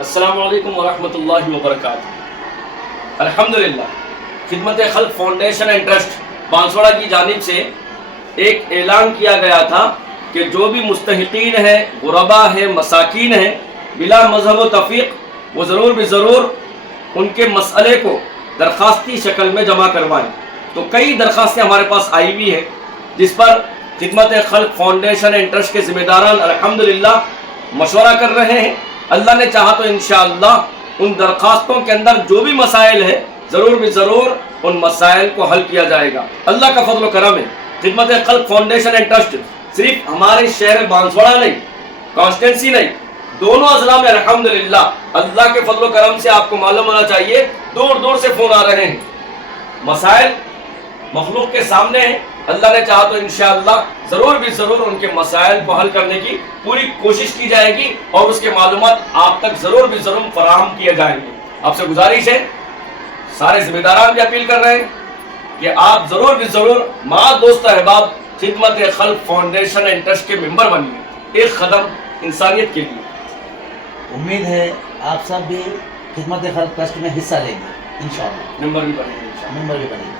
السلام علیکم ورحمۃ اللہ وبرکاتہ۔ الحمدللہ خدمت خلق فاؤنڈیشن اینڈ ٹرسٹ بانسواڑہ کی جانب سے ایک اعلان کیا گیا تھا کہ جو بھی مستحقین ہیں، غربا ہیں، مساکین ہیں، بلا مذہب و تفریق، وہ ضرور ضرور ان کے مسئلے کو درخواستی شکل میں جمع کروائیں۔ تو کئی درخواستیں ہمارے پاس آئی ہوئی ہیں، جس پر خدمت خلق فاؤنڈیشن اینڈ ٹرسٹ کے ذمہ داران الحمدللہ مشورہ کر رہے ہیں۔ اللہ نے چاہا تو انشاءاللہ ان درخواستوں کے اندر جو بھی مسائل ہے ضرور ان مسائل کو حل کیا جائے گا۔ اللہ کا فضل و کرم ہے، خدمت خلق فاؤنڈیشن اینڈ ٹرسٹ صرف ہمارے شہر بانسواڑہ نہیں، کانسٹینسی نہیں، دونوں اضلاع میں الحمدللہ اللہ کے فضل و کرم سے آپ کو معلوم ہونا چاہیے دور سے فون آ رہے ہیں۔ مسائل مخلوق کے سامنے ہیں، اللہ نے چاہا تو انشاءاللہ ضرور ان کے مسائل کو حل کرنے کی پوری کوشش کی جائے گی اور اس کے معلومات آپ تک ضرور فراہم کیے جائیں گے۔ آپ سے گزارش ہے، سارے ذمہ داران بھی اپیل کر رہے ہیں کہ آپ ضرور ماں دوست احباب خدمت خلق فاؤنڈیشن اینڈ ٹرسٹ کے ممبر بنیے، ایک قدم انسانیت کے لیے۔ امید ہے آپ سب بھی خدمت خلق ٹرسٹ میں حصہ لیں گے، انشاءاللہ ممبر بھی بنیں گے۔ ممبر بھی بنیں گے۔